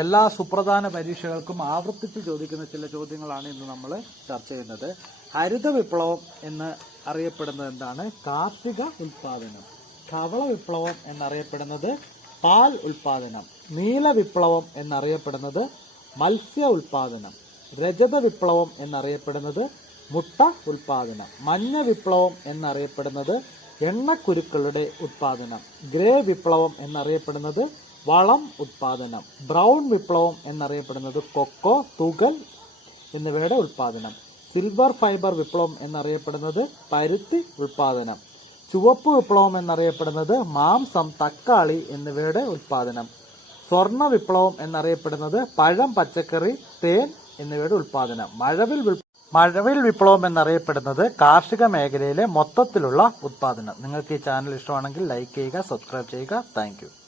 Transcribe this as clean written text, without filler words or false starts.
എല്ലാ സുപ്രധാന പരീക്ഷകൾക്കും ആവർത്തിച്ച് ചോദിക്കുന്ന ചില ചോദ്യങ്ങളാണ് ഇന്ന് നമ്മൾ ചർച്ച ചെയ്യുന്നത്. ഹരിത വിപ്ലവം എന്ന് അറിയപ്പെടുന്നത് എന്താണ്? കാർഷിക ഉൽപാദനം. ധവള വിപ്ലവം എന്നറിയപ്പെടുന്നത് പാൽ ഉൽപാദനം. നീല വിപ്ലവം എന്നറിയപ്പെടുന്നത് മത്സ്യ ഉൽപാദനം. രജത വിപ്ലവം എന്നറിയപ്പെടുന്നത് മുട്ട ഉൽപാദനം. മഞ്ഞ വിപ്ലവം എന്നറിയപ്പെടുന്നത് എണ്ണക്കുരുക്കളുടെ ഉൽപാദനം. ഗ്രേ വിപ്ലവം എന്നറിയപ്പെടുന്നത് വളം ഉൽപാദനം. ബ്രൗൺ വിപ്ലവം എന്നറിയപ്പെടുന്നത് കൊക്കോ, തുകൽ എന്നിവയുടെ ഉൽപാദനം. സിൽവർ ഫൈബർ വിപ്ലവം എന്നറിയപ്പെടുന്നത് പരുത്തി ഉൽപാദനം. ചുവപ്പ് വിപ്ലവം എന്നറിയപ്പെടുന്നത് മാംസം, തക്കാളി എന്നിവയുടെ ഉൽപാദനം. സ്വർണ്ണ വിപ്ലവം എന്നറിയപ്പെടുന്നത് പഴം, പച്ചക്കറി, തേൻ എന്നിവയുടെ ഉൽപാദനം. മഴവിൽ വിപ്ലവം എന്നറിയപ്പെടുന്നത് കാർഷിക മേഖലയിലെ മൊത്തത്തിലുള്ള ഉൽപാദനം. നിങ്ങൾക്ക് ഈ ചാനൽ ഇഷ്ടമാണെങ്കിൽ ലൈക്ക് ചെയ്യുക, സബ്സ്ക്രൈബ് ചെയ്യുക. താങ്ക്